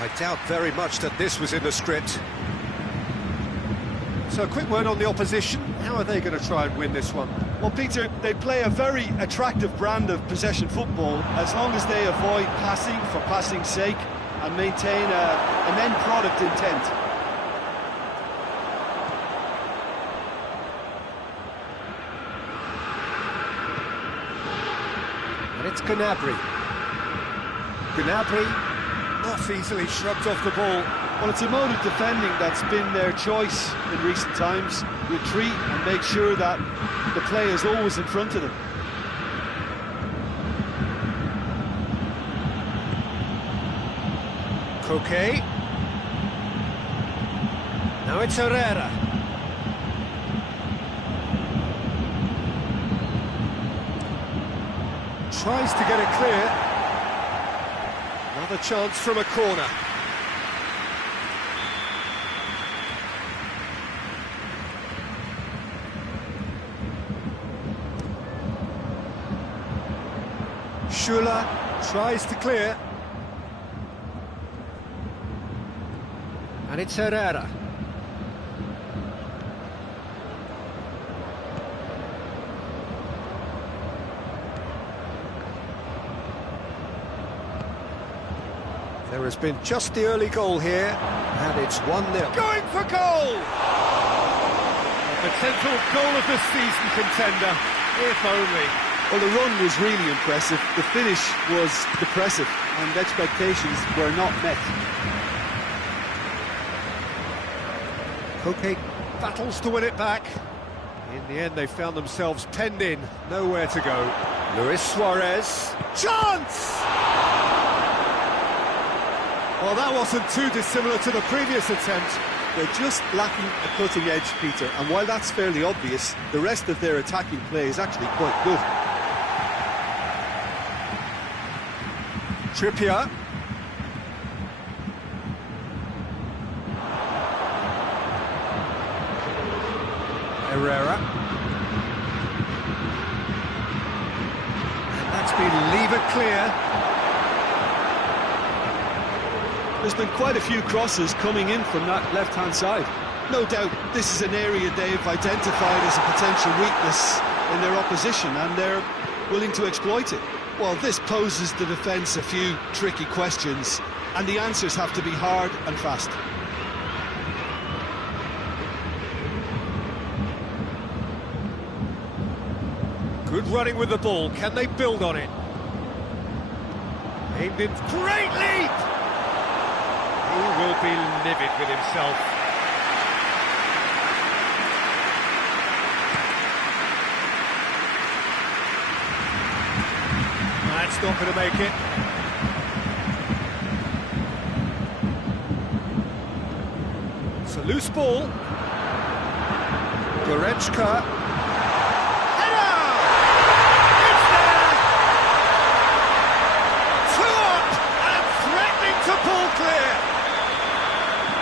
I doubt very much that this was in the script. So a quick word on the opposition. How are they going to try and win this one? Well, Peter, they play a very attractive brand of possession football as long as they avoid passing for passing's sake and maintain an end product intent. And it's Gnabry. Gnabry, not easily shrugged off the ball. Well, it's a mode of defending that's been their choice in recent times. Retreat and make sure that the play is always in front of them. Koke. Now it's Herrera. Tries to get it clear. Another chance from a corner. Schüller tries to clear. And it's Herrera. There has been just the early goal here, and it's 1-0. Going for goal! A potential goal of the season contender, if only. Well, the run was really impressive, the finish was depressive, and expectations were not met. Koke battles to win it back. In the end, they found themselves penned in, nowhere to go. Luis Suarez. Chance! Well, that wasn't too dissimilar to the previous attempt. They're just lacking a cutting edge, Peter, and while that's fairly obvious, the rest of their attacking play is actually quite good. Trippier. Herrera. And that's been lever clear. There's been quite a few crosses coming in from that left-hand side. No doubt this is an area they've identified as a potential weakness in their opposition, and they're willing to exploit it. Well, this poses the defence a few tricky questions, and the answers have to be hard and fast. Good running with the ball. Can they build on it? Aimed in. Great leap! He will be livid with himself. That's not going to make it. It's a loose ball. Goretzka. Header! It's there! 2 up and threatening to pull clear.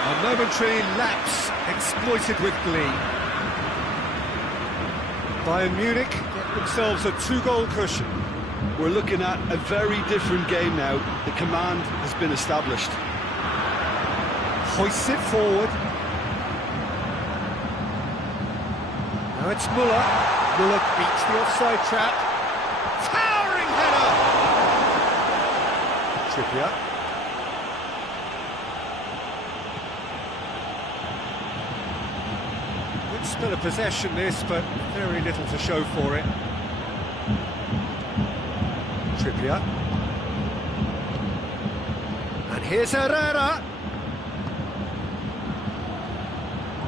A momentary lapse exploited with glee. Bayern Munich get themselves a 2-goal cushion. We're looking at a very different game now. The command has been established. Hoists it forward. Now it's Müller. Müller beats the offside trap. Towering header! Trippier. Good spell of possession this, but very little to show for it. Trippier. And here's Herrera.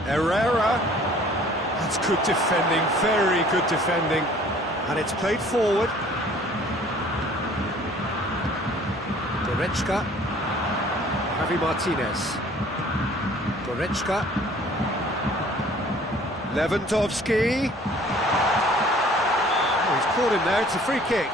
Herrera. That's good defending, very good defending. And it's played forward. Goretzka. Javi Martinez. Goretzka. Lewandowski. Oh, he's caught him there, it's a free kick.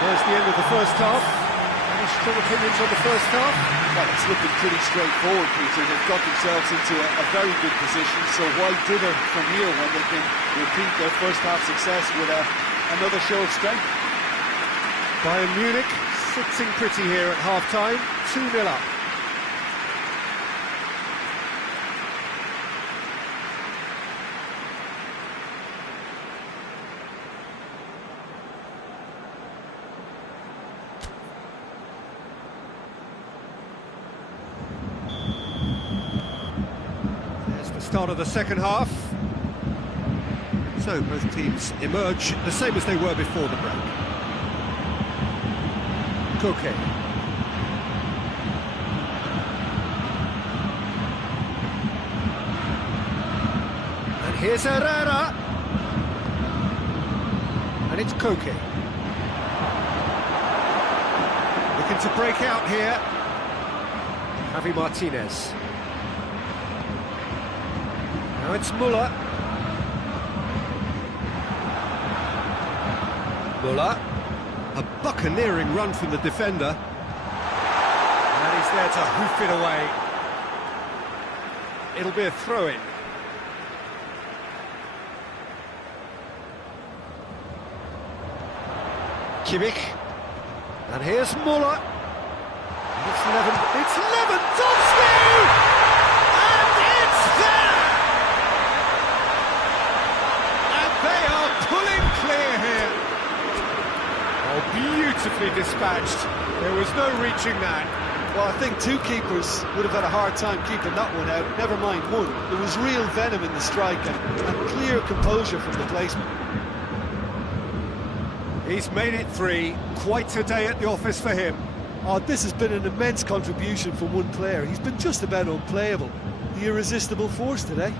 There's the end of the first half. strong opinions on the first half? Well, it's looking pretty straightforward, Peter. They've got themselves into a very good position, so why dither from here when they can repeat their first half success with another show of strength? Bayern Munich sitting pretty here at half-time, 2-0 up. Start of the second half. So both teams emerge the same as they were before the break. Koke. And here's Herrera. And it's Koke. Looking to break out here. Javi Martinez. Now it's Müller. Müller. A buccaneering run from the defender. And he's there to hoof it away. It'll be a throw-in. Kimmich. And here's Müller. It's Lewandowski! And it's there! They are pulling clear here. Oh, beautifully dispatched. There was no reaching that. Well, I think two keepers would have had a hard time keeping that one out, never mind one. There was real venom in the strike and clear composure from the placement. He's made it 3. Quite a day at the office for him. Oh, this has been an immense contribution from one player. He's been just about unplayable. The irresistible force today.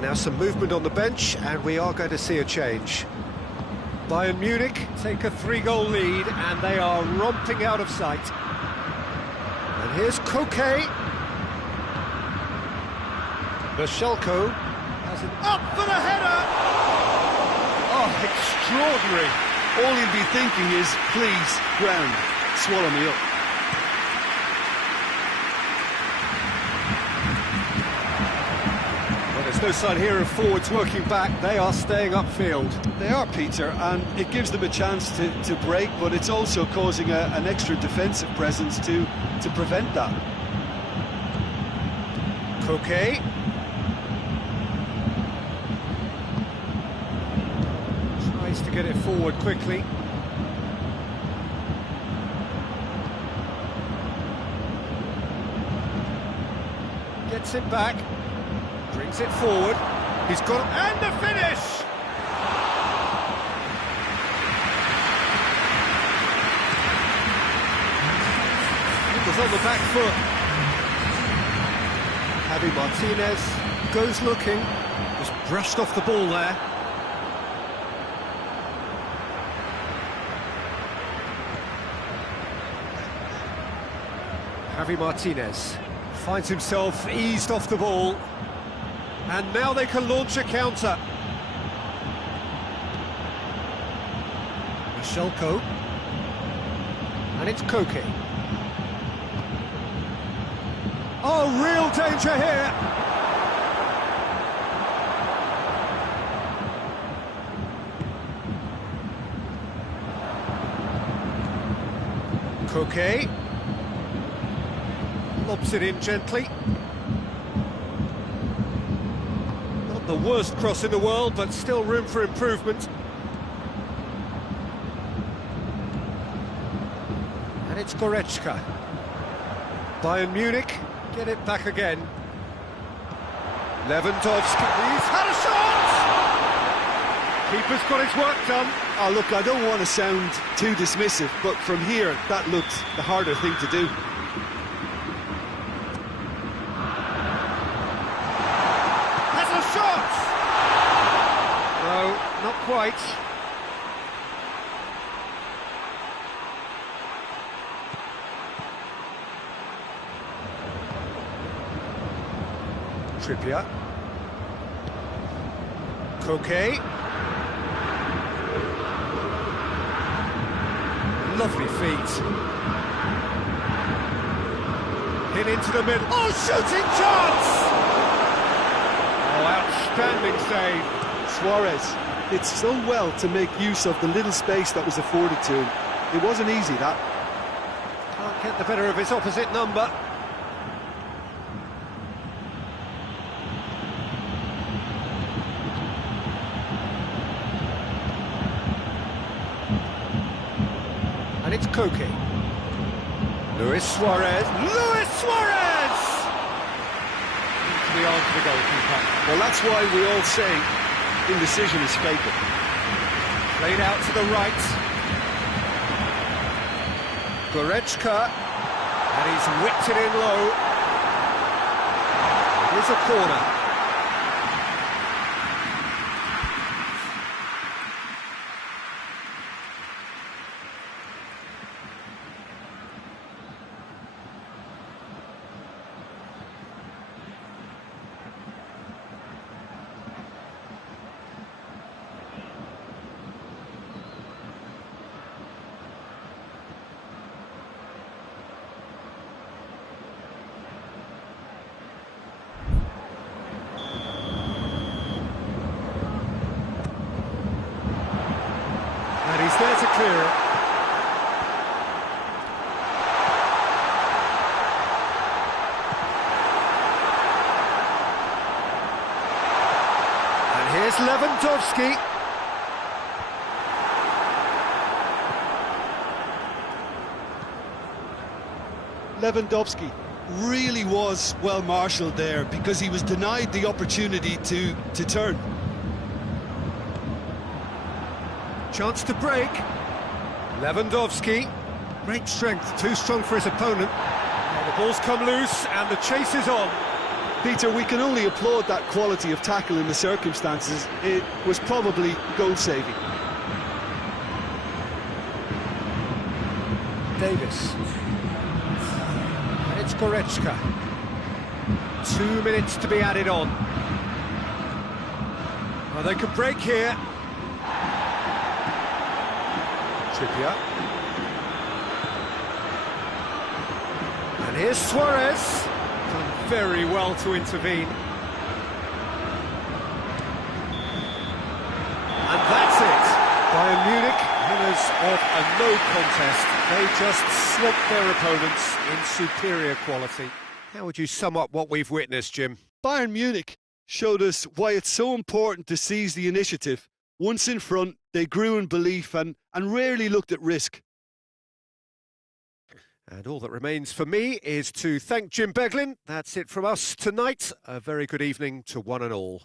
Now some movement on the bench, and we are going to see a change. Bayern Munich take a 3-goal lead, and they are romping out of sight. And here's Koke. Verselko has it up for the header! Oh, extraordinary. All you'll be thinking is, please, ground, swallow me up. No sign here of forwards working back. They are staying upfield. They are, Peter, and it gives them a chance to break, but it's also causing an extra defensive presence to prevent that. Koke. Tries to get it forward quickly. Gets it back. Brings it forward. He's got... And the finish! It was on the back foot. Javi Martinez goes looking. Just brushed off the ball there. Javi Martinez finds himself eased off the ball. And now they can launch a counter. Verselko. And it's Koke. Oh, real danger here. Koke. Lobs it in gently. The worst cross in the world, but still room for improvement. And it's Goretzka. Bayern Munich get it back again. Lewandowski, he's had a shot! Keeper's got his work done. Oh, look, I don't want to sound too dismissive, but from here, that looked the harder thing to do. Shot! No, not quite. Trippier. Koke. Lovely feet. Hit into the middle. Oh, shooting chance! Oh, outstanding save. Suarez did so well to make use of the little space that was afforded to him. It wasn't easy, that. Can't get the better of his opposite number. And it's Koke. Luis Suarez. Luis Suarez! To the arm to the goalkeeper. Well, that's why we all say indecision is fatal. Played out to the right. Goretzka. And he's whipped it in low. Here's a corner. And he's there to clear it. And here's Lewandowski. Lewandowski really was well marshalled there because he was denied the opportunity to turn. Chance to break. Lewandowski. Great strength, too strong for his opponent. Well, the ball's come loose and the chase is on. Peter, we can only applaud that quality of tackle in the circumstances. It was probably goal-saving. Davis. And it's Goretzka. 2 minutes to be added on. Well, they could break here. Trippier. And here's Suarez. Done very well to intervene. And that's it. Bayern Munich, winners of a no contest. They just swamped their opponents in superior quality. How would you sum up what we've witnessed, Jim? Bayern Munich showed us why it's so important to seize the initiative. Once in front, they grew in belief and rarely looked at risk. And all that remains for me is to thank Jim Beglin. That's it from us tonight. A very good evening to one and all.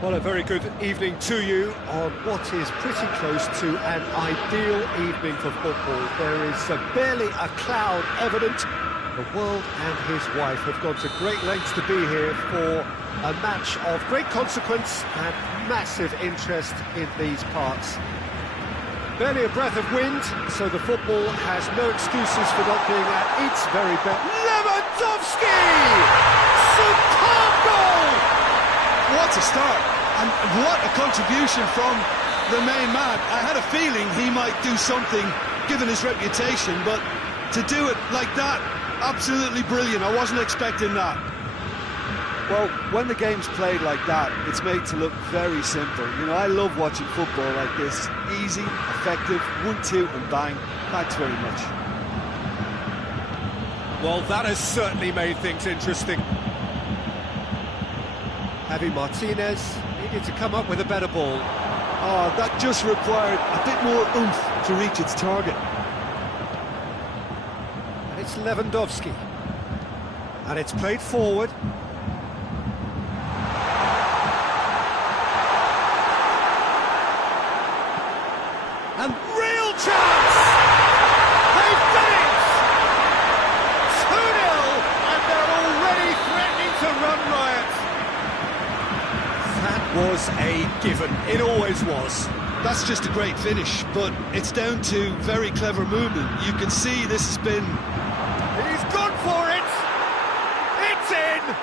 Well, a very good evening to you on what is pretty close to an ideal evening for football. There is barely a cloud evident. The world and his wife have gone to great lengths to be here for a match of great consequence and massive interest in these parts. Barely a breath of wind, so the football has no excuses for not being at its very best. Lewandowski! Superb goal! What a start, and what a contribution from the main man. I had a feeling he might do something, given his reputation, but to do it like that, absolutely brilliant. I wasn't expecting that. Well, when the game's played like that, it's made to look very simple. You know, I love watching football like this. Easy, effective, 1-2 and bang. Thanks very much. Well, that has certainly made things interesting. Javi Martinez needed to come up with a better ball. Oh, that just required a bit more oomph to reach its target. And it's Lewandowski. And it's played forward. And real chance! They've done it! 2-0, and they're already threatening to run riot. That was a given. It always was. That's just a great finish, but it's down to very clever movement. You can see this has been... He's gone for it! It's in!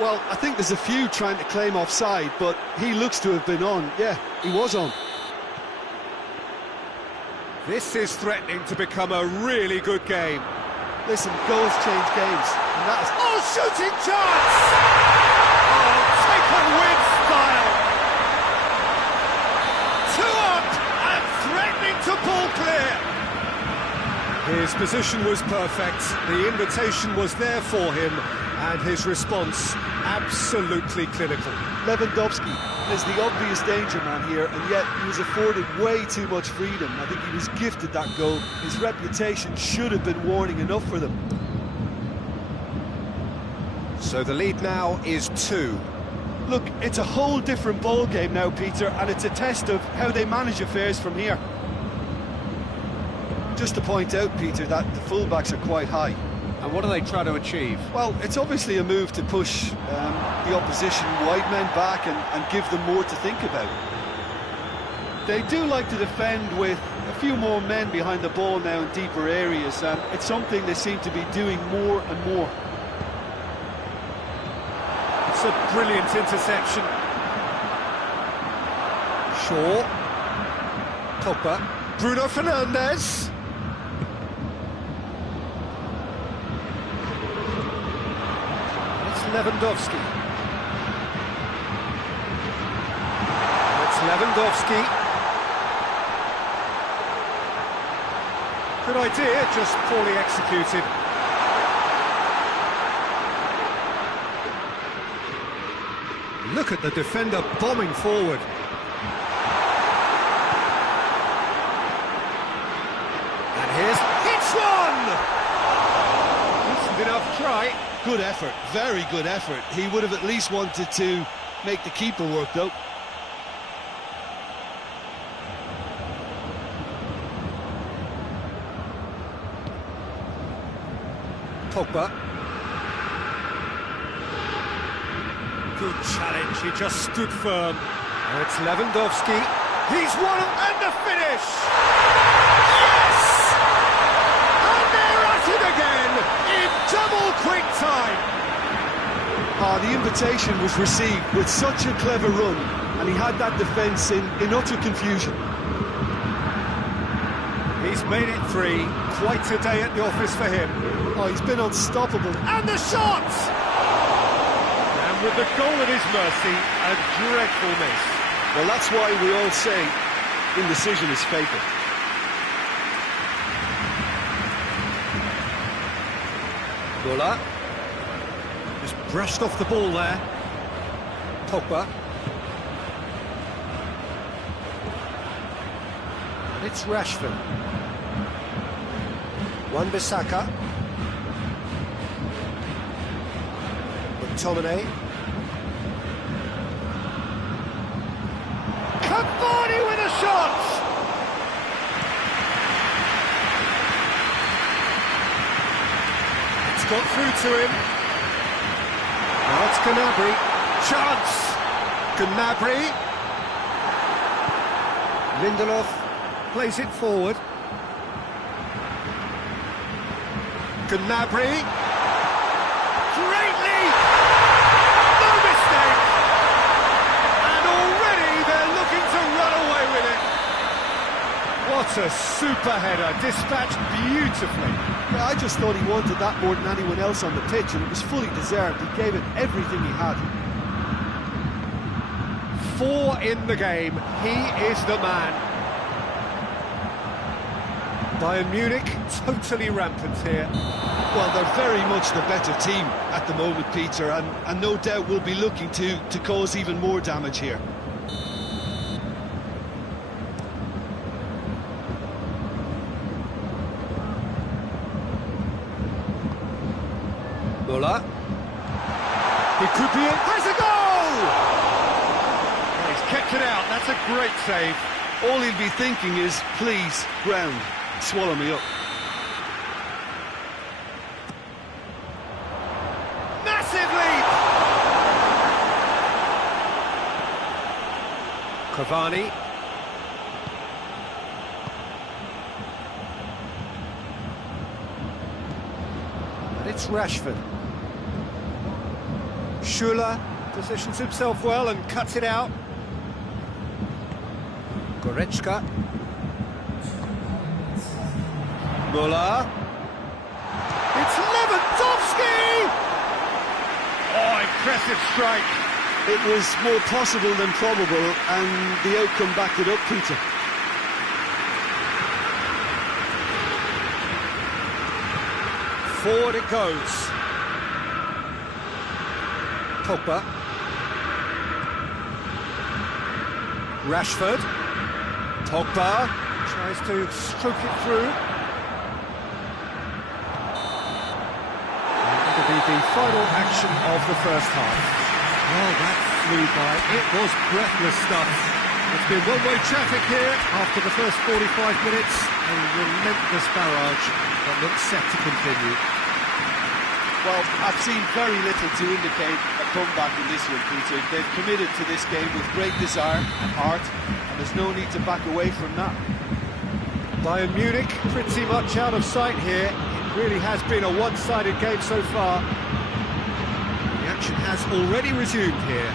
Well, I think there's a few trying to claim offside, but he looks to have been on. Yeah, he was on. This is threatening to become a really good game. Listen, goals change games, and that is... Oh, shooting chance! Oh, taken with style! 2 up and threatening to pull clear. His position was perfect, the invitation was there for him, and his response absolutely clinical. Lewandowski is the obvious danger man here, and yet he was afforded way too much freedom. I think he was gifted that goal. His reputation should have been warning enough for them. So the lead now is 2. Look, it's a whole different ball game now, Peter, and it's a test of how they manage affairs from here. Just to point out, Peter, that the fullbacks are quite high. And what are they trying to achieve? Well, it's obviously a move to push the opposition wide men back and give them more to think about. They do like to defend with a few more men behind the ball now in deeper areas, and it's something they seem to be doing more and more. It's a brilliant interception. Shaw. Pogba. Bruno Fernandes. Lewandowski. It's Lewandowski. Good idea, just poorly executed. Look at the defender bombing forward. And here's it's one! Decent enough try. Good effort, very good effort. He would have at least wanted to make the keeper work, though. Pogba. Good challenge, he just stood firm. Now it's Lewandowski. He's won and the finish! Yes! And they're at it again in double quick time. The invitation was received with such a clever run, and he had that defence in utter confusion. He's made it 3. Quite a day at the office for him. Oh, he's been unstoppable. And the shot! And with the goal at his mercy, a dreadful miss. Well, that's why we all say indecision is fatal. Gola. Just brushed off the ball there. Pogba. It's Rashford. Wan-Bissaka. McTominay. Cavani with a shot! It's got through to him. Now it's Gnabry. Chance! Gnabry. Lindelof plays it forward. Gnabry. Great lead! No mistake! And already they're looking to run away with it. What a super header, dispatched beautifully. Yeah, I just thought he wanted that more than anyone else on the pitch, and it was fully deserved. He gave it everything he had. 4 in the game, he is the man. Bayern Munich totally rampant here. Well, they're very much the better team at the moment, Peter, and no doubt will be looking to cause even more damage here. Müller. He could be in. Has a goal! Well, he's kept it out, that's a great save. All he'll be thinking is, please, ground, swallow me up. Massive lead! Cavani. And it's Rashford. Schüller positions himself well and cuts it out. Goretzka. Müller. It's Lewandowski! Oh, impressive strike. It was more possible than probable, and the outcome backed it up, Peter. Forward it goes. Pogba. Rashford. Pogba tries to stroke it through. And that'll be the final action of the first half. Well, that flew by. It was breathless stuff. It's been one-way traffic here after the first 45 minutes. A relentless barrage that looks set to continue. Well, I've seen very little to indicate a comeback in this one, Peter. They've committed to this game with great desire and heart, and there's no need to back away from that. Bayern Munich pretty much out of sight here. It really has been a one-sided game so far. The action has already resumed here.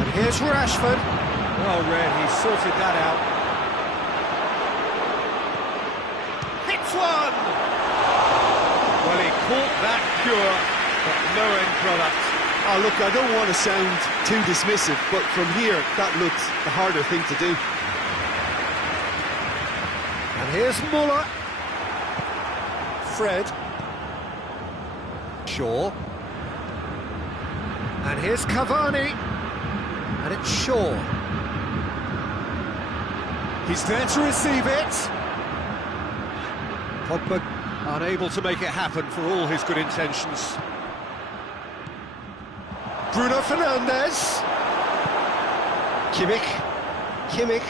And here's Rashford. Well read, he sorted that out. Hits one! Well, he caught that pure, but no end product. Oh, look, I don't want to sound too dismissive, but from here, that looks the harder thing to do. And here's Müller. Fred. Shaw. And here's Cavani. And it's Shaw. He's there to receive it. Pogba unable to make it happen for all his good intentions. Bruno Fernandes. Kimmich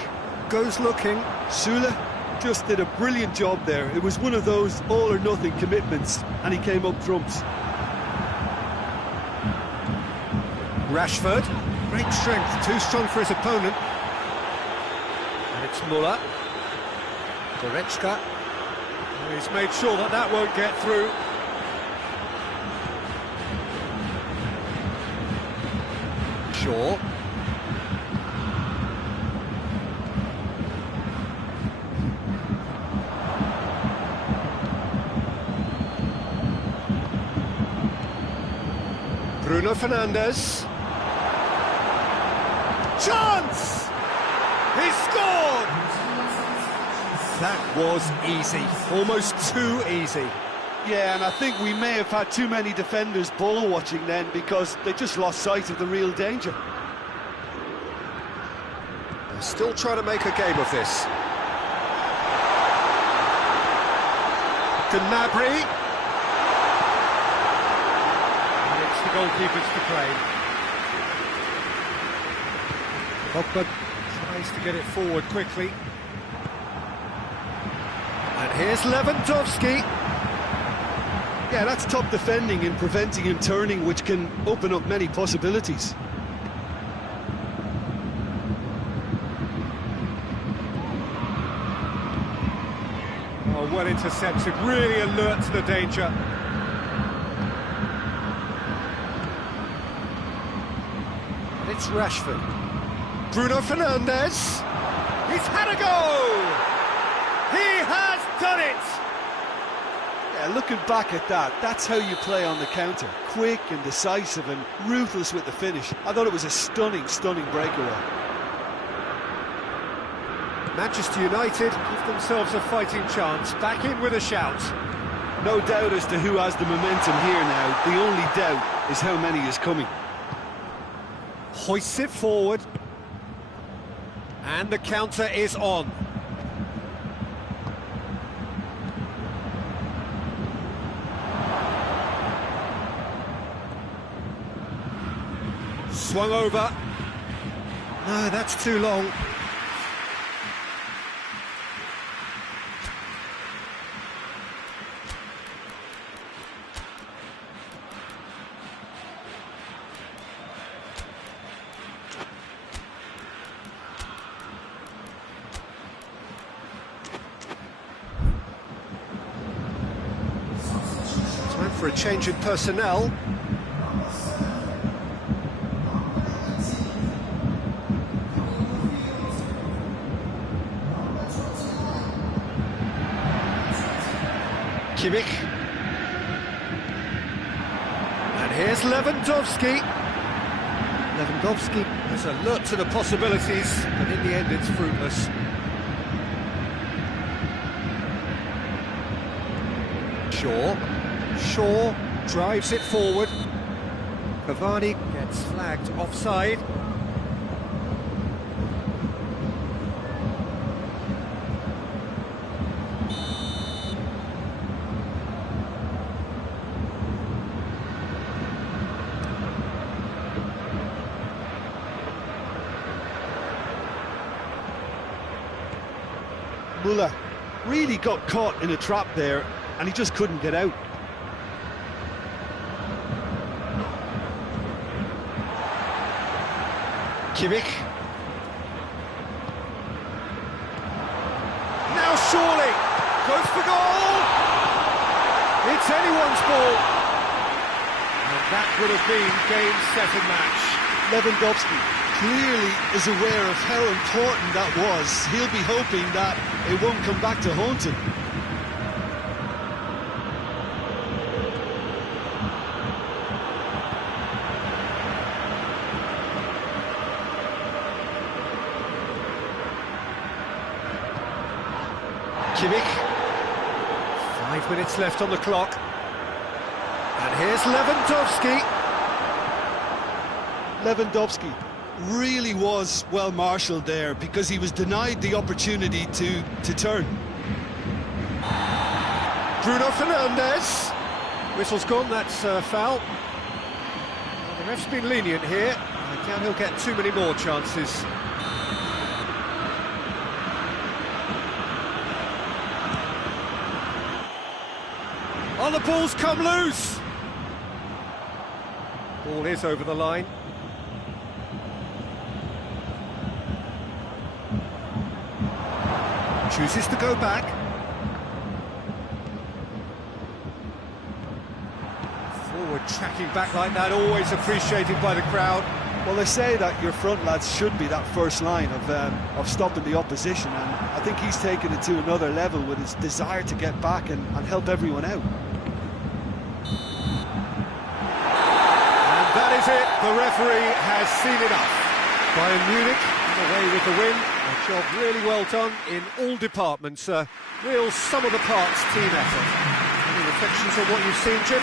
goes looking. Süle just did a brilliant job there. It was one of those all-or-nothing commitments, and he came up trumps. Rashford. Great strength, too strong for his opponent. And it's Müller. Goretzka. He's made sure that that won't get through. Shaw. Bruno Fernandes. Chance! He scored! That was easy, almost too easy. Yeah, and I think we may have had too many defenders ball watching then, because they just lost sight of the real danger. They're still trying to make a game of this. Gnabry. the goalkeepers to claim. Pogba tries to get it forward quickly. And here's Lewandowski. Yeah, that's top defending and preventing him turning, which can open up many possibilities. Oh, well intercepted, really alert to the danger. And it's Rashford. Bruno Fernandes. He's had a go! He has done it! Yeah, looking back at that, that's how you play on the counter. Quick and decisive and ruthless with the finish. I thought it was a stunning, stunning breakaway. Manchester United give themselves a fighting chance, back in with a shout. No doubt as to who has the momentum here now. The only doubt is how many is coming. Hoists it forward. And the counter is on. Swung over. No, that's too long. Time for a change in personnel. Kimmich. And here's Lewandowski. Lewandowski is alert to the possibilities, but in the end it's fruitless. Shaw drives it forward. Cavani gets flagged offside. Muller really got caught in a trap there, and he just couldn't get out. Kimmich. Now surely goes for goal. It's anyone's ball. And that would have been game, set and match. Lewandowski clearly is aware of how important that was. He'll be hoping that it won't come back to haunt him. Kimmich. 5 minutes left on the clock. And here's Lewandowski. Lewandowski really was well marshalled there because he was denied the opportunity to turn. Bruno Fernandes. Whistle's gone, that's foul. Well, the ref's been lenient here. I doubt he'll get too many more chances. Oh, the ball's come loose! Ball is over the line. Chooses to go back. Forward tracking back like that, always appreciated by the crowd. Well, they say that your front lads should be that first line of stopping the opposition, and I think he's taken it to another level with his desire to get back and help everyone out. And that is it, the referee has seen enough. Bayern Munich away with the win. A job really well done in all departments. Real sum-of-the-parts team effort. Any reflections on what you've seen, Jim?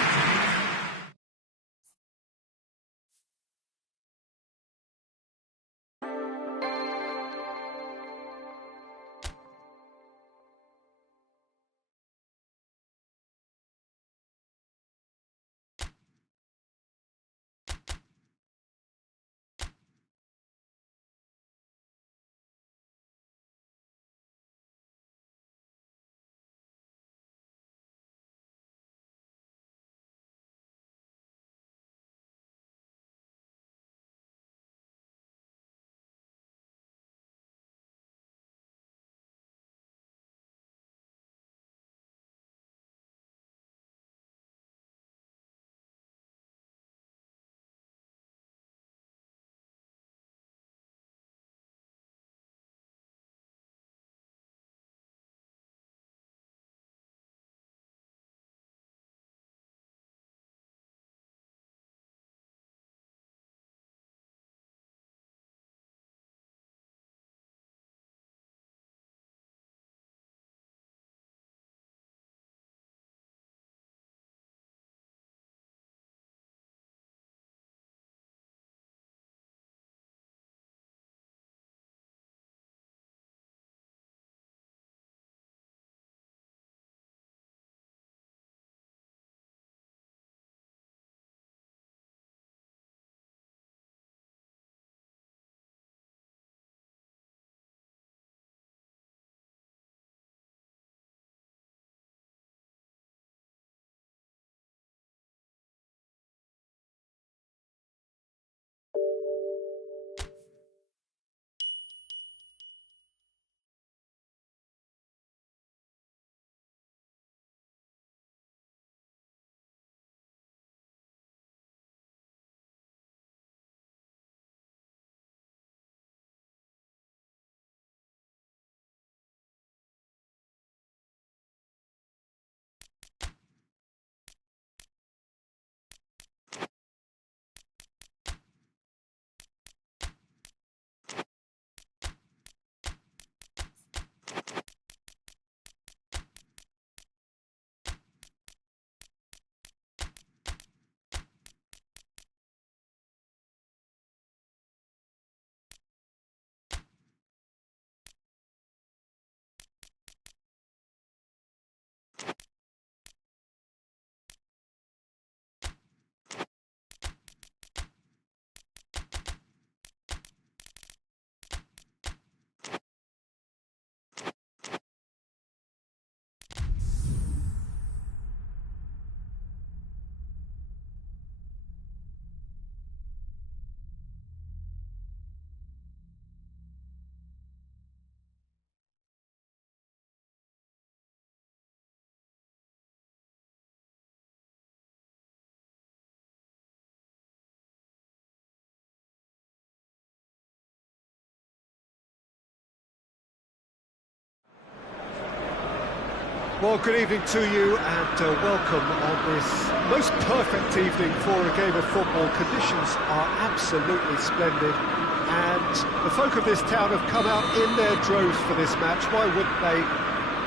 Well, good evening to you and welcome on this most perfect evening for a game of football. Conditions are absolutely splendid and the folk of this town have come out in their droves for this match. Why wouldn't they?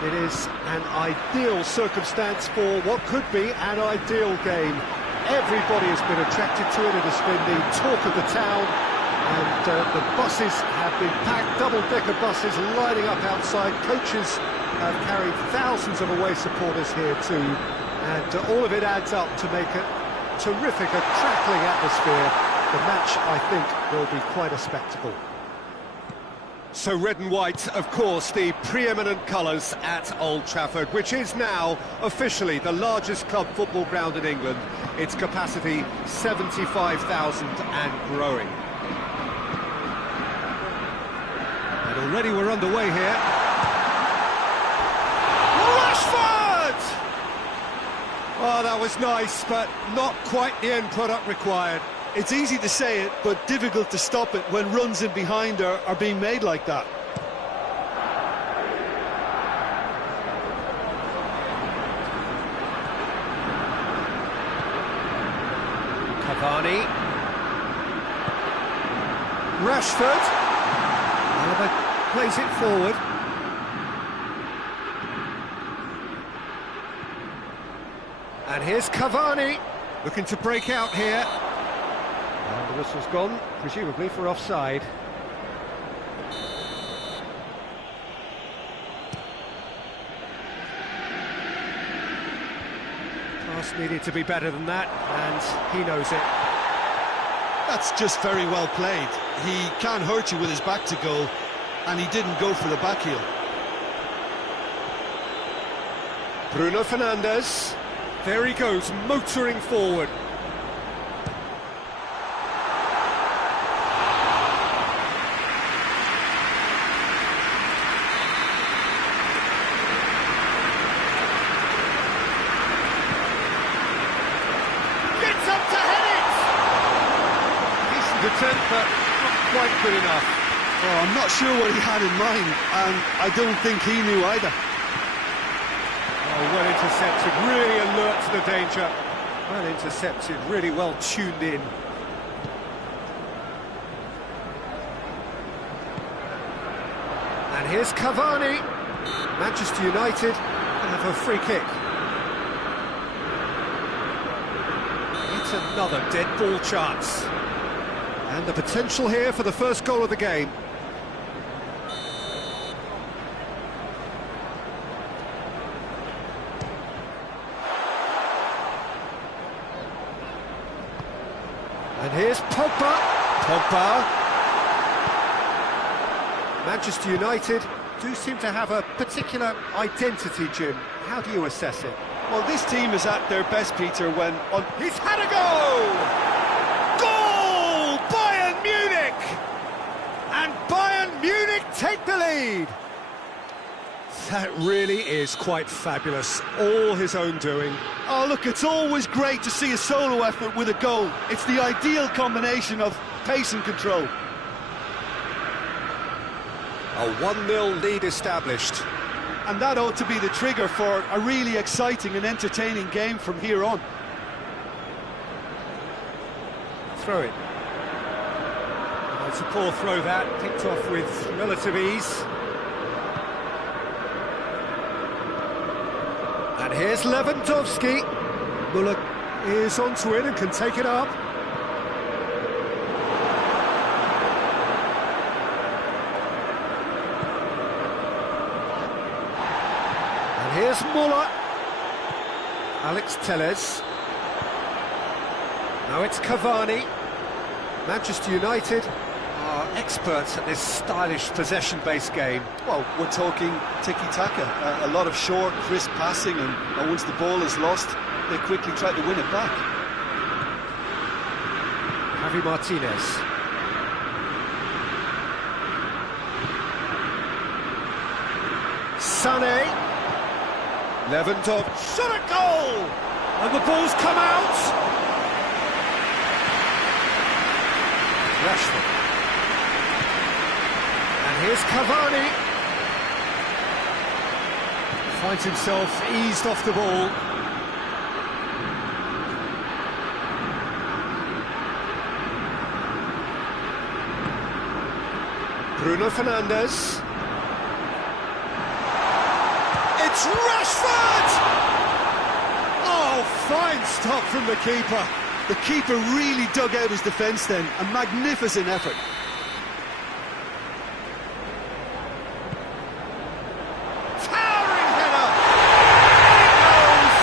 It is an ideal circumstance for what could be an ideal game. Everybody has been attracted to it. It has been the talk of the town, and the buses have been packed, double-decker buses lining up outside. Coaches have carried thousands of away supporters here too, and all of it adds up to make a terrific, a crackling atmosphere. The match, I think, will be quite a spectacle. So red and white, of course, the preeminent colours at Old Trafford, which is now officially the largest club football ground in England. Its capacity 75,000 and growing. And already we're underway here. Rashford! Oh, that was nice, but not quite the end product required. It's easy to say it, but difficult to stop it when runs in behind are being made like that. Cavani. Rashford. Alaba plays it forward. And here's Cavani, looking to break out here. And the whistle's gone, presumably for offside. Pass needed to be better than that, and he knows it. That's just very well played. He can hurt you with his back to goal, and he didn't go for the back heel. Bruno Fernandes. There he goes, motoring forward. Gets up to head it! Decent attempt, but not quite good enough. Oh, I'm not sure what he had in mind, and I don't think he knew either. Oh, well intercepted, really alert to the danger. Well intercepted, really well tuned in. And here's Cavani. Manchester United have a free kick. It's another dead ball chance. And the potential here for the first goal of the game. And here's Pogba. Pogba. Manchester United do seem to have a particular identity, Jim. How do you assess it? Well, this team is at their best, Peter, when... He's had a goal! Goal! Bayern Munich! And Bayern Munich take the lead! That really is quite fabulous. All his own doing. Oh, look, it's always great to see a solo effort with a goal. It's the ideal combination of pace and control. A 1-0 lead established. And that ought to be the trigger for a really exciting and entertaining game from here on. Throw it. Oh, it's a poor throw that, picked off with relative ease. And here's Lewandowski. Müller is onto it and can take it up. And here's Müller. Alex Telles. Now it's Cavani. Manchester United are experts at this stylish possession-based game. Well, we're talking tiki-taka, a lot of short, crisp passing, and once the ball is lost, they quickly try to win it back. Javi Martinez. Sané. Lewandowski. Shot a goal! And the ball's come out! Rashford. And here's Cavani. finds himself eased off the ball. Bruno Fernandes. It's Rashford! Oh, fine stop from the keeper. The keeper really dug out his defence then. A magnificent effort. Towering header! It goes!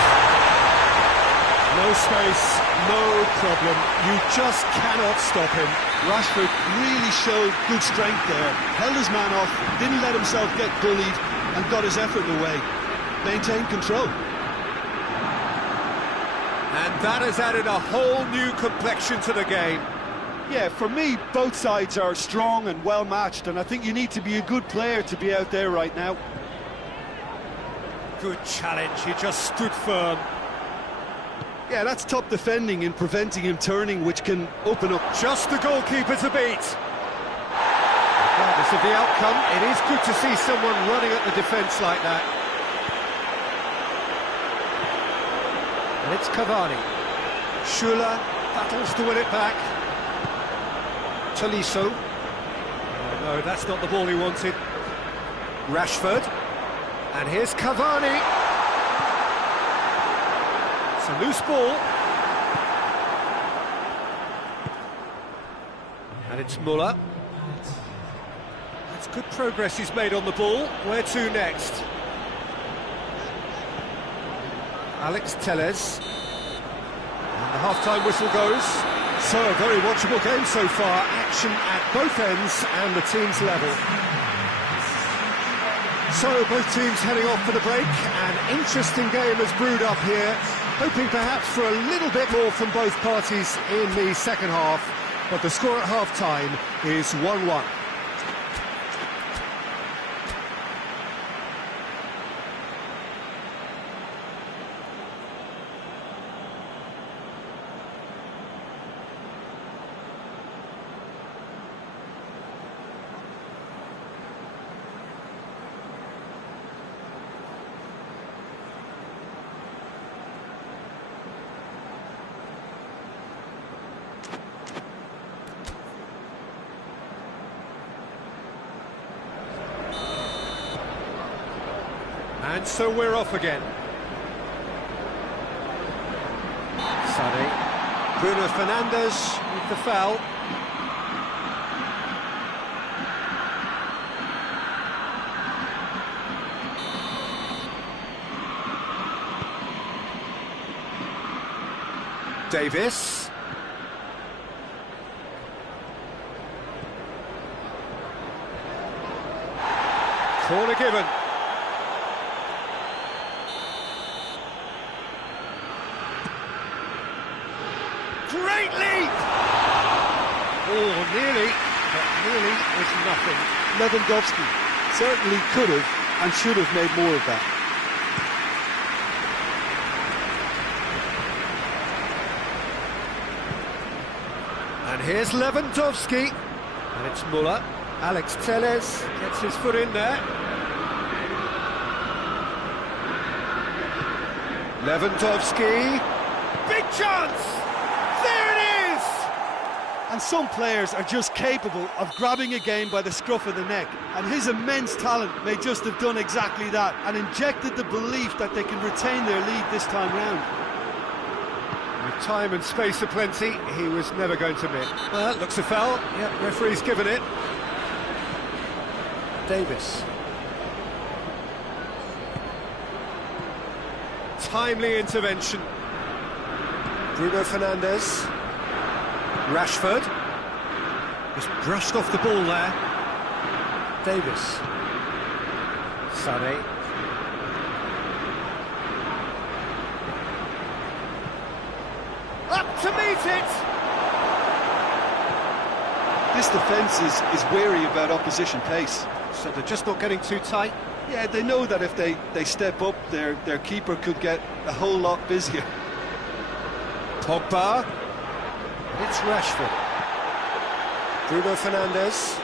No space, no problem. You just cannot stop him. Rashford really showed good strength there. Held his man off, didn't let himself get bullied, and got his effort away. Maintained control. And that has added a whole new complexion to the game. Yeah, for me, both sides are strong and well matched, and I think you need to be a good player to be out there right now. Good challenge, he just stood firm. Yeah, that's top defending and preventing him turning, which can open up. Just the goalkeeper to beat. Regardless of the outcome, it is good to see someone running at the defence like that. And it's Cavani. Schüller battles to win it back. Tolisso. Oh, no, that's not the ball he wanted. Rashford. And here's Cavani. It's a loose ball. And it's Müller. That's good progress he's made on the ball. Where to next? Alex Telles. And the half-time whistle goes. So, a very watchable game so far. Action at both ends and the team's level. So, both teams heading off for the break. An interesting game has brewed up here. Hoping perhaps for a little bit more from both parties in the second half. But the score at half-time is 1-1. And so we're off again. Sané. Bruno Fernandes with the foul. Davis. Corner given. Great leap! Oh, nearly, but nearly was nothing. Lewandowski certainly could have and should have made more of that. And here's Lewandowski. And it's Müller. Alex Telles gets his foot in there. Lewandowski. Big chance! There it is! And some players are just capable of grabbing a game by the scruff of the neck, and his immense talent may just have done exactly that and injected the belief that they can retain their lead this time round. With time and space aplenty, he was never going to miss. Well, looks a foul. Yep, referee's given it. Davis. Timely intervention. Bruno Fernandes. Rashford. Just brushed off the ball there. Davis. Sané. Up to meet it! This defence is wary about opposition pace. So they're just not getting too tight. Yeah, they know that if they step up, their keeper could get a whole lot busier. Pogba. It's Rashford. Bruno Fernandes.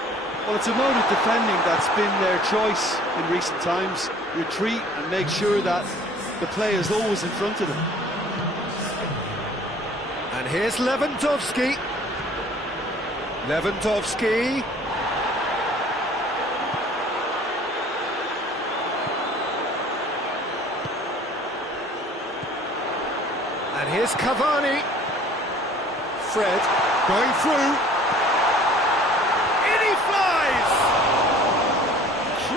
Well, it's a mode of defending that's been their choice in recent times. retreat and make sure that the play is always in front of them. And here's Lewandowski. Lewandowski. And here's Cavani. Fred going through. In he flies!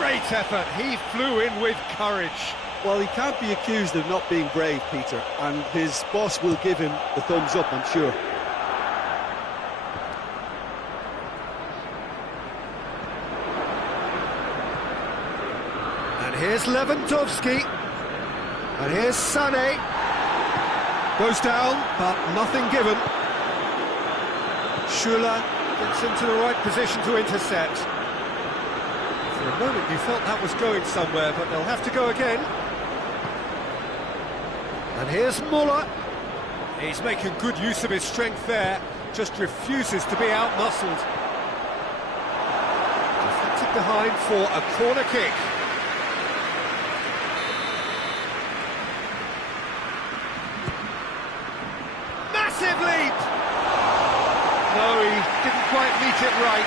Great effort. He flew in with courage. Well, he can't be accused of not being brave, Peter, and his boss will give him the thumbs up, I'm sure. And here's Lewandowski. And here's Sané. Goes down, but nothing given. Schuller gets into the right position to intercept. For a moment you felt that was going somewhere, but they'll have to go again. And here's Muller. He's making good use of his strength there, just refuses to be outmuscled. Deflected behind for a corner kick. Massive leap! No, he didn't quite meet it right.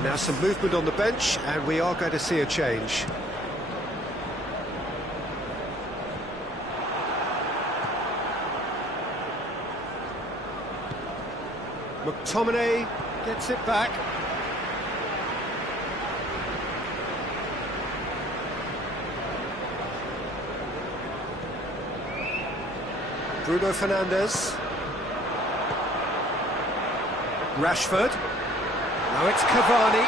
Now some movement on the bench, and we are going to see a change. McTominay gets it back. Bruno Fernandes. Rashford. Now it's Cavani.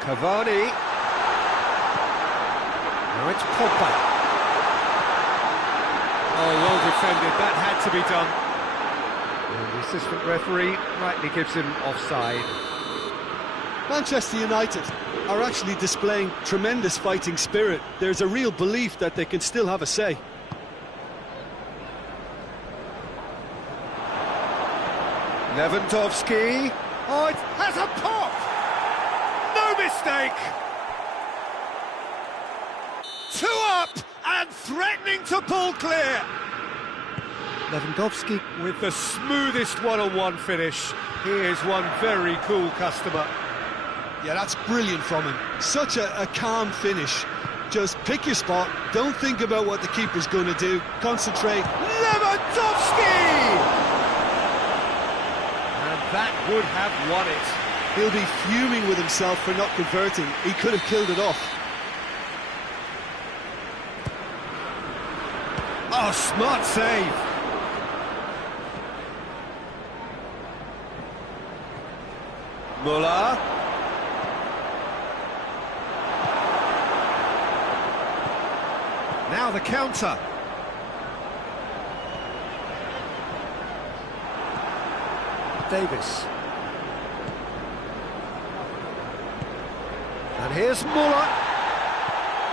Cavani. Now it's Pogba. Oh, well defended. That had to be done. And the assistant referee rightly gives him offside. Manchester United are actually displaying tremendous fighting spirit. There's a real belief that they can still have a say. Lewandowski. Oh, it has a pop! No mistake! 2 up and threatening to pull clear. Lewandowski with the smoothest one-on-one finish. He is one very cool customer. Yeah, that's brilliant from him. Such a calm finish. Just pick your spot, don't think about what the keeper's going to do, concentrate. Lewandowski! That would have won it. He'll be fuming with himself for not converting. He could have killed it off. Oh, smart save. Muller. Now the counter. Davis. And here's Muller.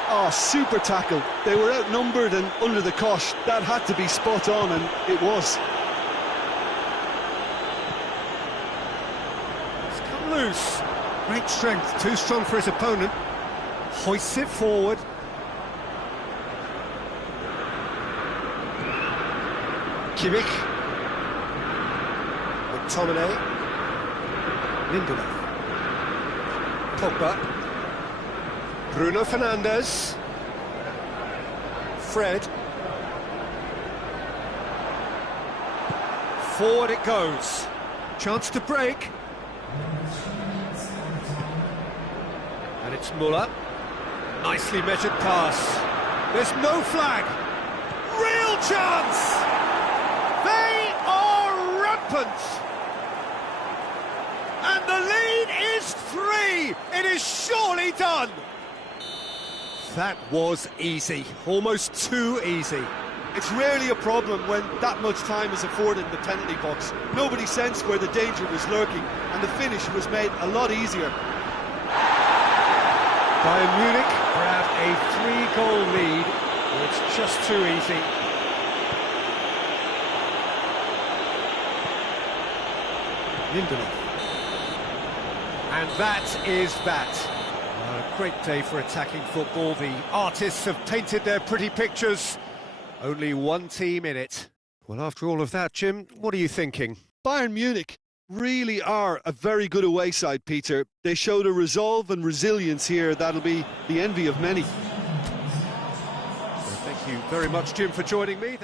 Oh, super tackle. They were outnumbered and under the cosh. That had to be spot on, and it was. It's come loose. Great strength, too strong for his opponent. Hoists it forward. Kimmich. McTominay. Lindelof. Pogba. Bruno Fernandes. Fred. Forward it goes. Chance to break. And it's Muller. Nicely measured pass. There's no flag. Real chance! They are rampant! And the lead is 3! It is surely done! That was easy, almost too easy. It's rarely a problem when that much time is afforded in the penalty box. Nobody sensed where the danger was lurking, and the finish was made a lot easier. Bayern Munich grab a 3-goal lead. It's just too easy. Lindelof. And that is that. A great day for attacking football. The artists have painted their pretty pictures. Only one team in it. Well, after all of that, Jim, what are you thinking? Bayern Munich really are a very good away side, Peter. They showed a resolve and resilience here that'll be the envy of many. Well, thank you very much, Jim, for joining me.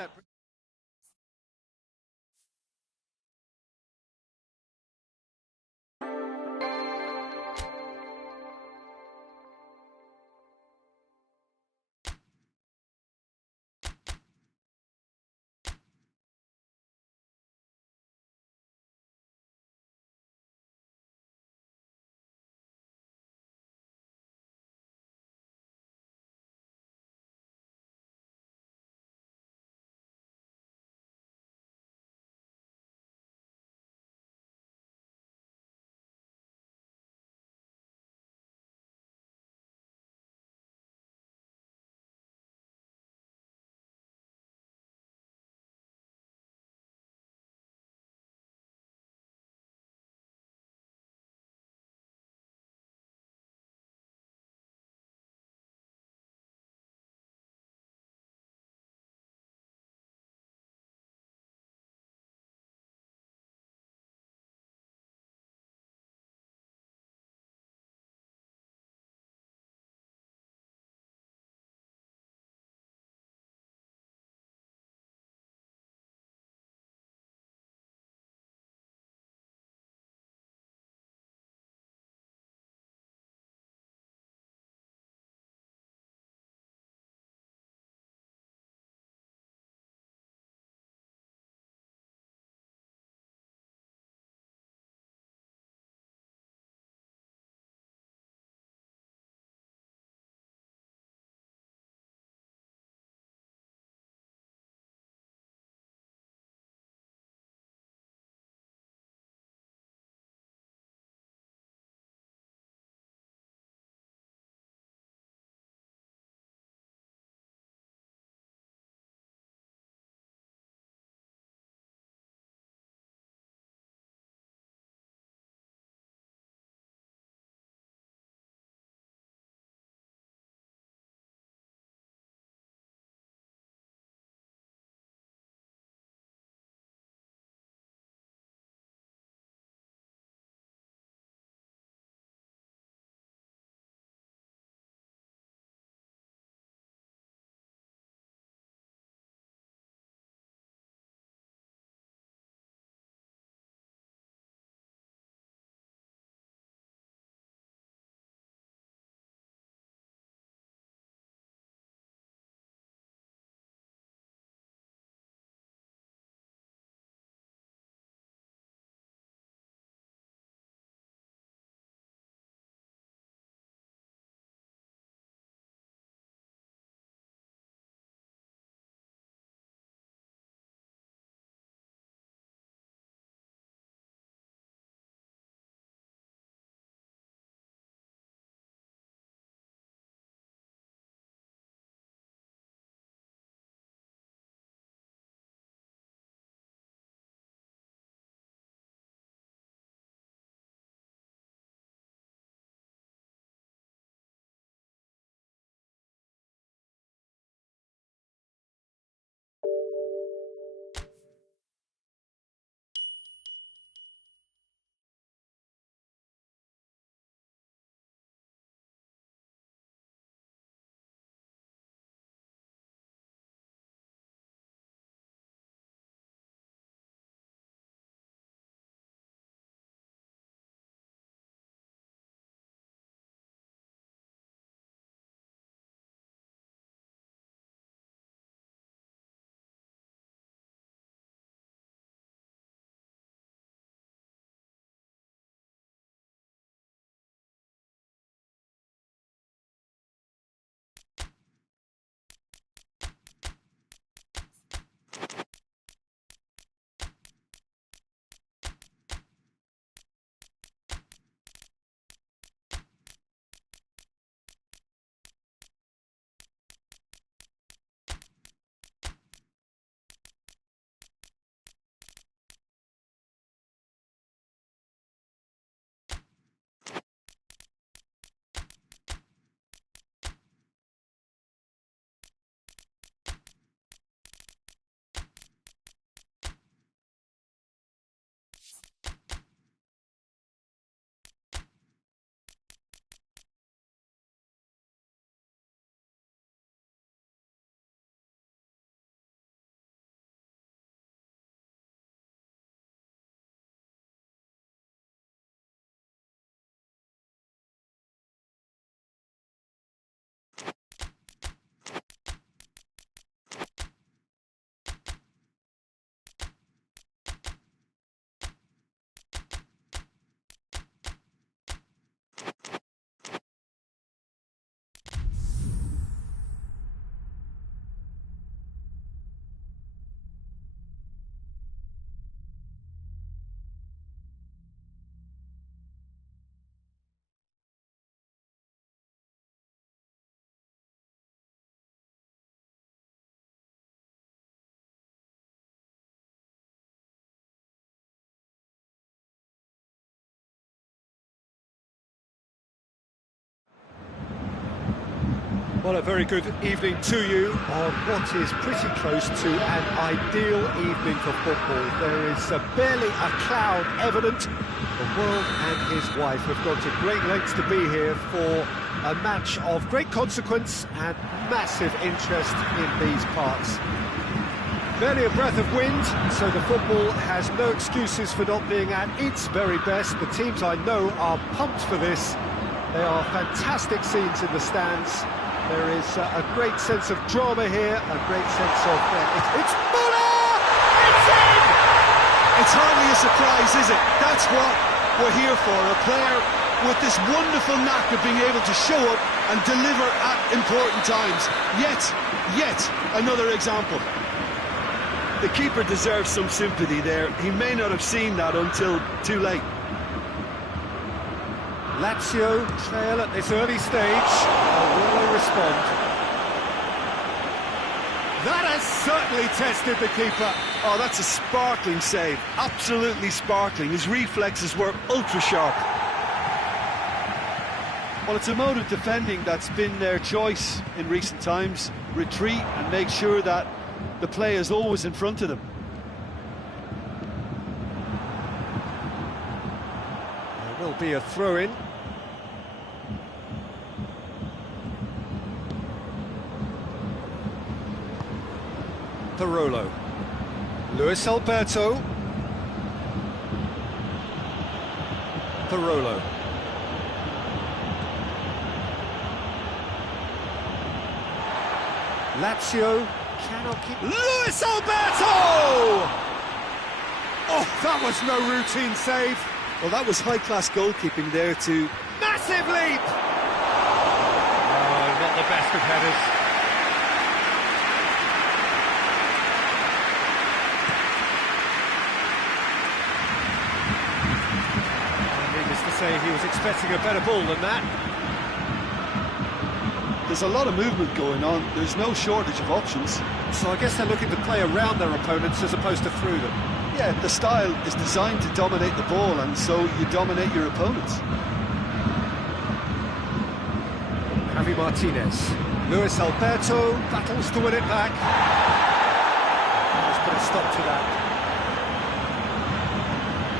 Well, a very good evening to you on what is pretty close to an ideal evening for football. There is barely a cloud evident. The world and his wife have gone to great lengths to be here for a match of great consequence and massive interest in these parts. Barely a breath of wind, so the football has no excuses for not being at its very best. The teams I know are pumped for this. They are fantastic scenes in the stands. There is a great sense of drama here, a great sense of... it's Muller! It's in! It's hardly a surprise, is it? That's what we're here for, a player with this wonderful knack of being able to show up and deliver at important times. Yet another example. The keeper deserves some sympathy there. He may not have seen that until too late. Lazio trail at this early stage. Will they respond? That has certainly tested the keeper. Oh, that's a sparkling save. Absolutely sparkling. His reflexes were ultra-sharp. Well, it's a mode of defending that's been their choice in recent times. Retreat and make sure that the play is always in front of them. There will be a throw-in. Parolo. Luis Alberto. Parolo. Lazio cannot keep... Luis Alberto! Oh, that was no routine save. Well, that was high-class goalkeeping there to... Massive leap! Oh, not the best of headers. Needless to say, he was expecting a better ball than that. There's a lot of movement going on. There's no shortage of options. So I guess they're looking to play around their opponents as opposed to through them. Yeah, the style is designed to dominate the ball, and so you dominate your opponents. Javi Martinez. Luis Alberto battles to win it back. Let's put a stop to that.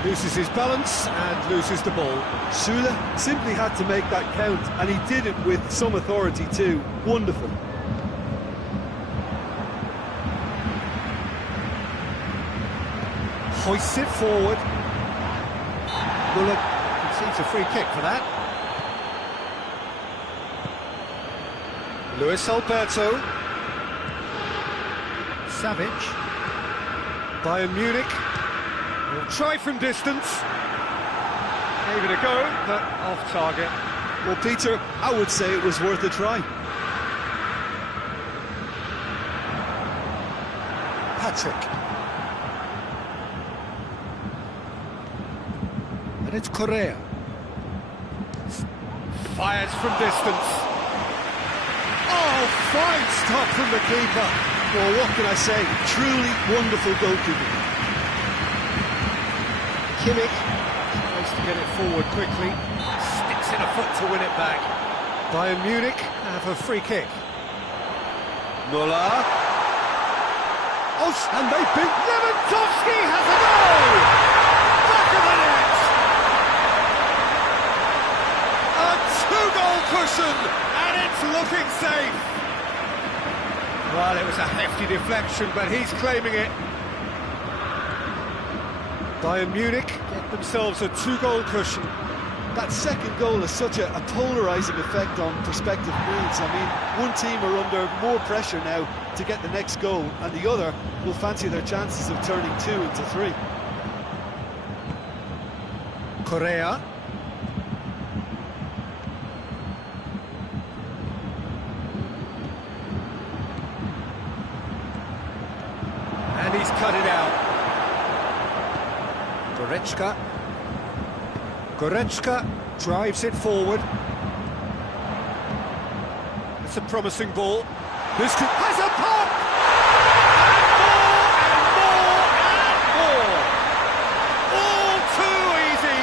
Loses his balance and loses the ball. Sula simply had to make that count, and he did it with some authority too. Wonderful. Hoists it forward. Muller concedes a free kick for that. Luis Alberto. Savic. Bayern Munich. He'll try from distance. Gave it a go, but off target. Well, Peter, I would say it was worth a try. Patrick. And it's Correa. Fires from distance. Oh, fine stop from the keeper. Well, what can I say? Truly wonderful goalkeeping. Kimmich tries to get it forward quickly, sticks in a foot to win it back. Bayern Munich have a free kick. Muller. Oh, and they beat Lewandowski has a goal! Back of the net! A two-goal cushion, and it's looking safe. Well, it was a hefty deflection, but he's claiming it. Bayern Munich get themselves a two-goal cushion. That second goal has such a polarising effect on prospective moods. I mean, one team are under more pressure now to get the next goal, and the other will fancy their chances of turning 2 into 3. Correa. And he's cut it out. Goretzka. Goretzka drives it forward. It's a promising ball. This has a pop! And more! All too easy!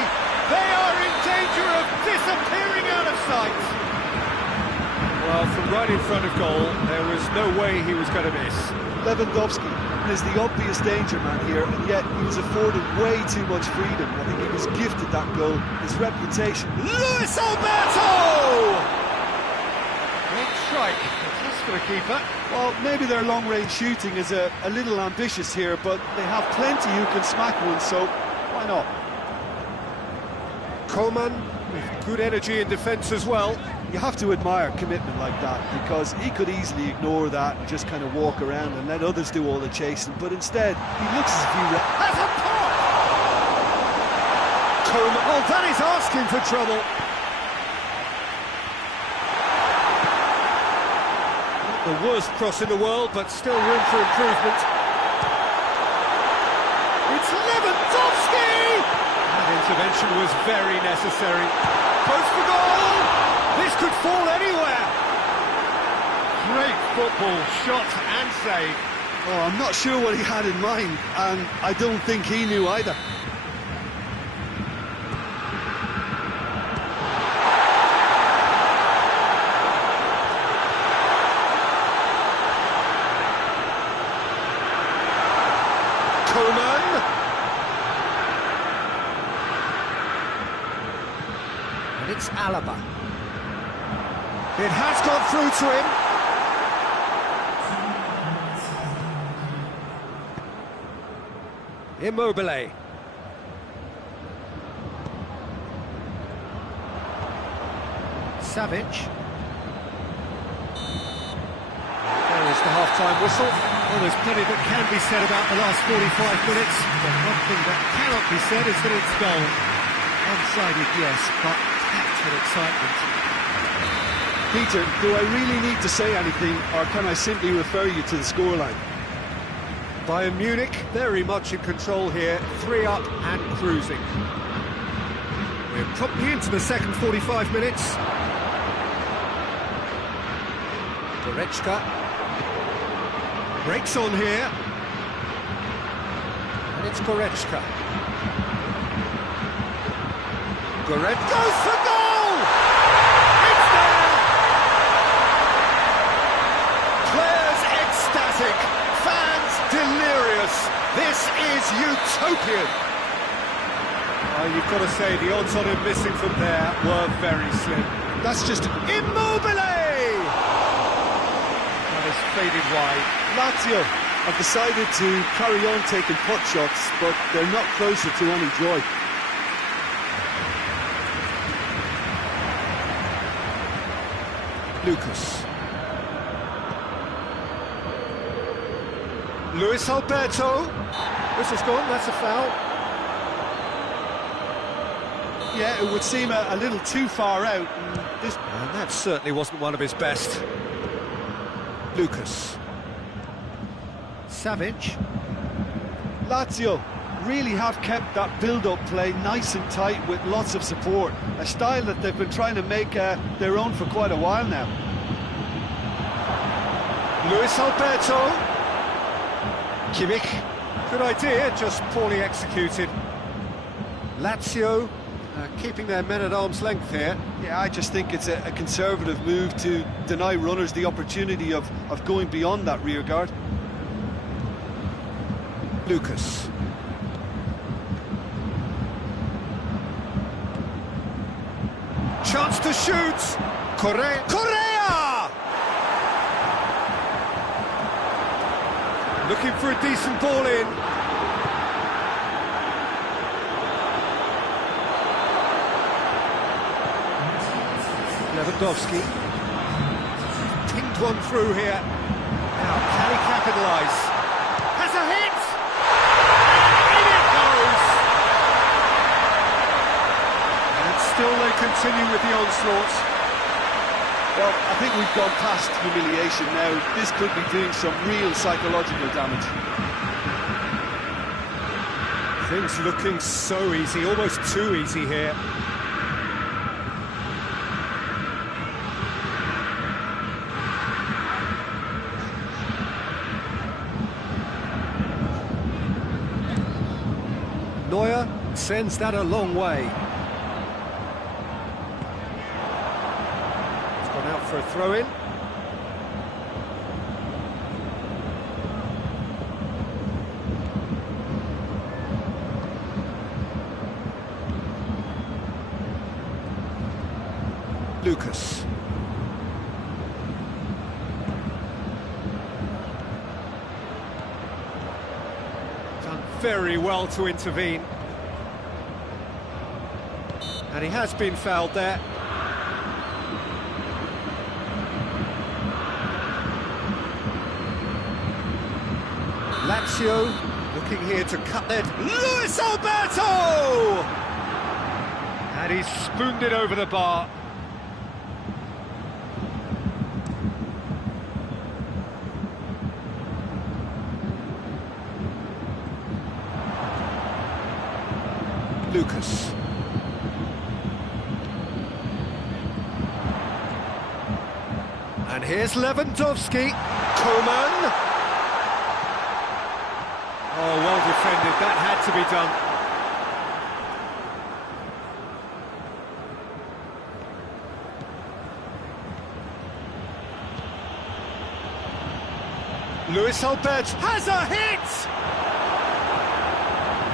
They are in danger of disappearing out of sight! Well, from right in front of goal, there was no way he was going to miss. Lewandowski is the obvious danger man here, and yet he was afforded way too much freedom. I think he was gifted that goal. His reputation. Luis Alberto! Great strike. That's for the keeper. Well, maybe their long-range shooting is a little ambitious here, but they have plenty who can smack one, so why not? Coman with good energy in defence as well. You have to admire commitment like that, because he could easily ignore that and just kind of walk around and let others do all the chasing, but instead he looks as if he has a pop! Coman, oh, that is asking for trouble. Not the worst cross in the world, but still room for improvement. It's Lewandowski! That intervention was very necessary. Close for goal! This could fall anywhere. Great football, shot and save. Oh, I'm not sure what he had in mind, and I don't think he knew either. Coman. And it's Alaba. It has gone through to him. Immobile. Savic. There is the half-time whistle. Well, there's plenty that can be said about the last 45 minutes, but one thing that cannot be said is that it's goal. One-sided, yes, but packed with excitement. Peter, do I really need to say anything, or can I simply refer you to the scoreline? Bayern Munich very much in control here, 3 up and cruising. We're promptly into the second 45 minutes. Goretzka breaks on here, and it's Goretzka. Goretzka goes for goal! It's there! Players ecstatic, fans delirious. This is utopian. You've got to say the odds on him missing from there were very slim. That's just Immobile! That is faded wide. Lazio have decided to carry on taking pot shots, but they're not closer to any joy. Lucas. Luis Alberto. This has gone, that's a foul. Yeah, it would seem a little too far out. And that certainly wasn't one of his best. Lucas. Savic. Lazio really have kept that build-up play nice and tight with lots of support, a style that they've been trying to make their own for quite a while now. Luis Alberto. Kimmich. Good idea, just poorly executed. Lazio keeping their men at arm's length here. Yeah, I just think it's a conservative move to deny runners the opportunity of going beyond that rear guard. Lucas. Chance to shoot! Correa! Looking for a decent ball in. Lewandowski. Pinged one through here. Now, can he capitalise? Has a hit! And in it goes! And still they continue with the onslaught. Well, I think we've gone past humiliation now. This could be doing some real psychological damage. Things looking so easy, almost too easy here. Neuer sends that a long way. It's gone out for a throw-in. Lucas. Done very well to intervene. And he has been fouled there. Lazio looking here to cut their... Luis Alberto! And he's spooned it over the bar. Lucas. And here's Lewandowski. Coman. Oh, well defended. That had to be done. Luis Alberto has a hit!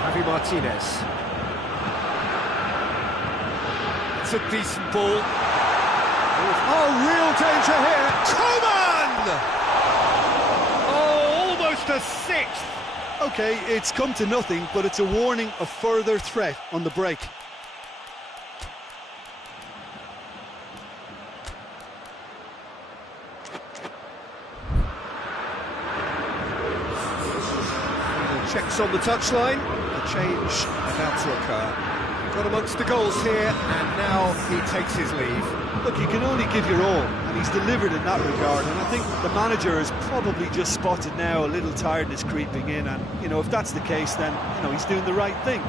Javi Martinez. It's a decent ball. Oh, real danger here. Coman! Oh, almost a sixth. OK, it's come to nothing, but it's a warning of further threat on the break. Checks on the touchline. A change about to occur. Got amongst the goals here, and now he takes his leave. Look, you can only give your all, and he's delivered in that regard, and I think the manager has probably just spotted now a little tiredness creeping in, and, you know, if that's the case, then, you know, he's doing the right thing.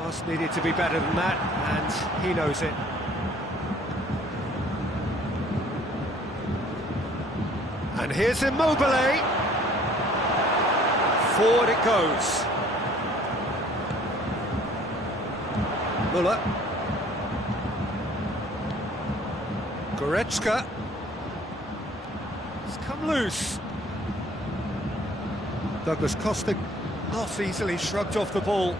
Pass needed to be better than that, and he knows it. And here's Immobile. Forward it goes. Muller. Goretzka. It's come loose. Douglas Costa not easily shrugged off the ball.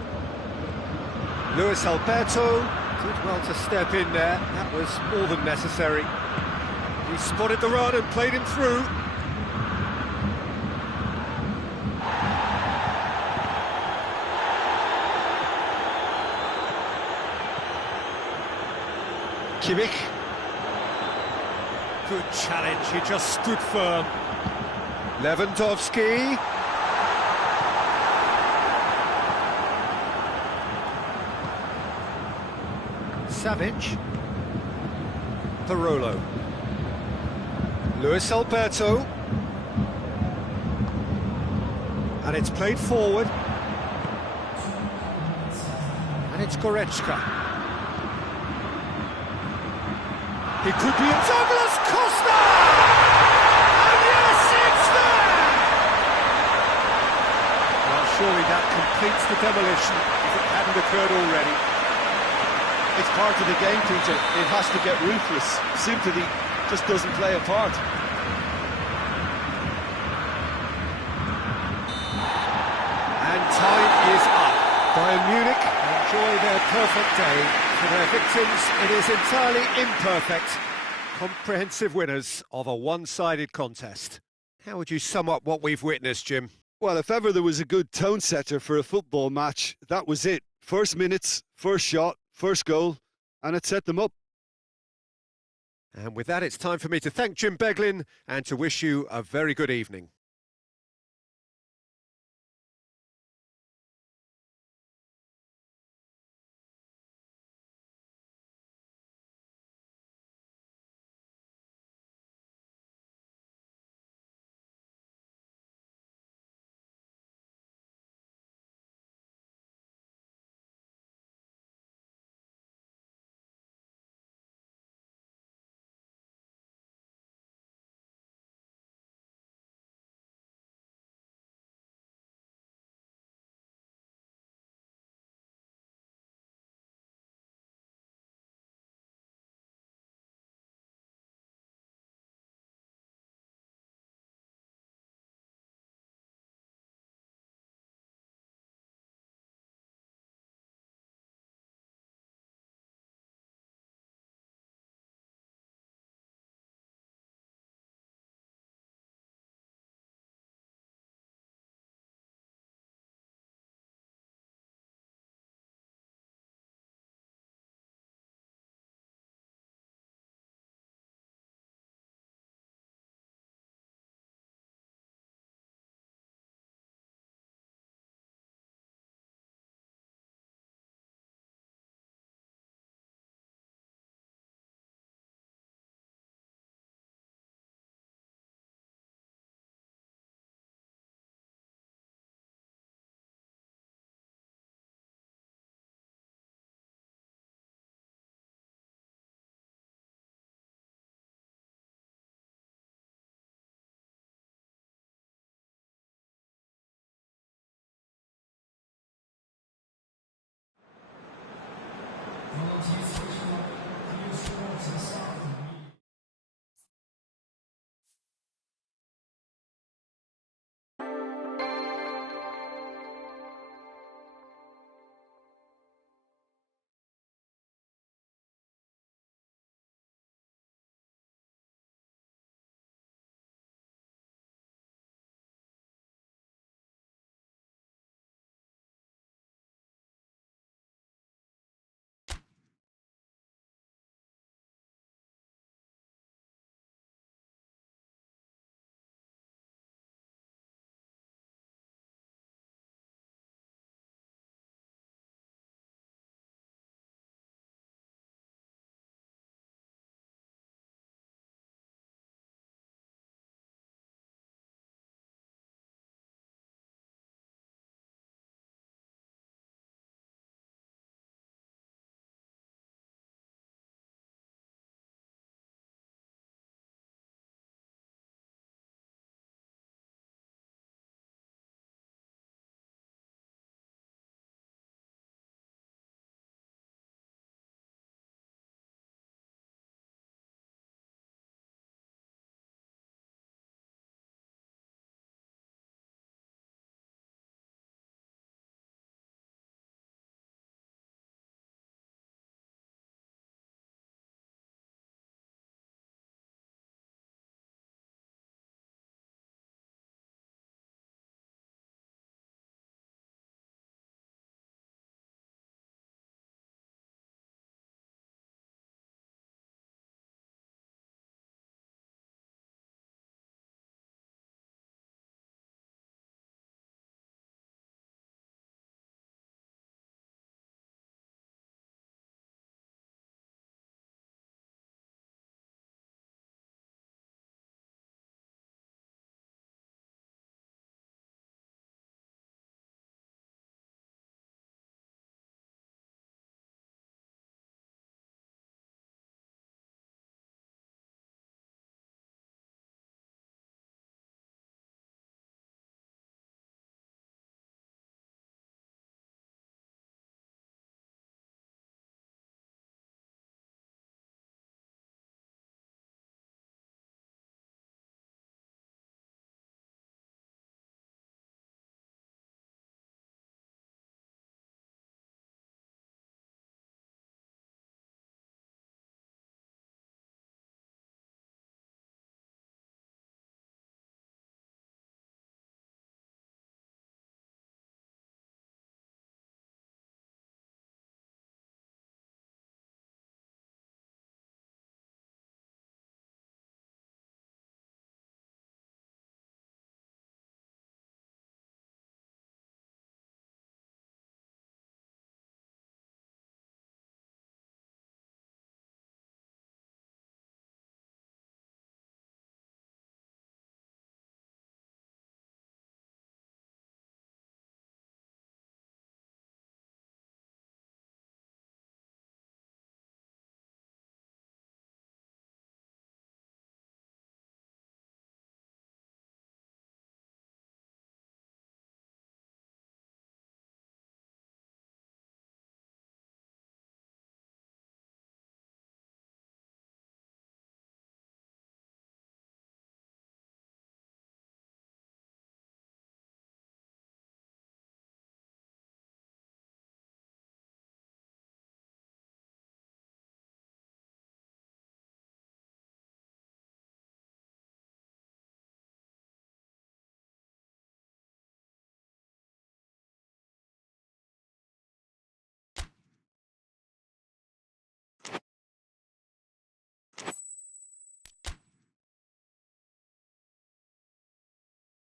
Luis Alberto did well to step in there. That was more than necessary. He spotted the run and played him through. Kimmich. Good challenge, he just stood firm. Lewandowski. Savic. Parolo. Luis Alberto. And it's played forward. And it's Goretzka. He could be a Douglas Costa! And yes, it's there! Well, surely that completes the demolition if it hadn't occurred already. It's part of the game, Peter. It has to get ruthless. Sympathy just doesn't play a part. And time is up. Bayern Munich enjoy their perfect day. For their victims, it is entirely imperfect. Comprehensive winners of a one-sided contest. How would you sum up what we've witnessed, Jim? Well, if ever there was a good tone setter for a football match, that was it. First minutes, first shot, first goal, and it set them up. And with that, it's time for me to thank Jim Beglin and to wish you a very good evening.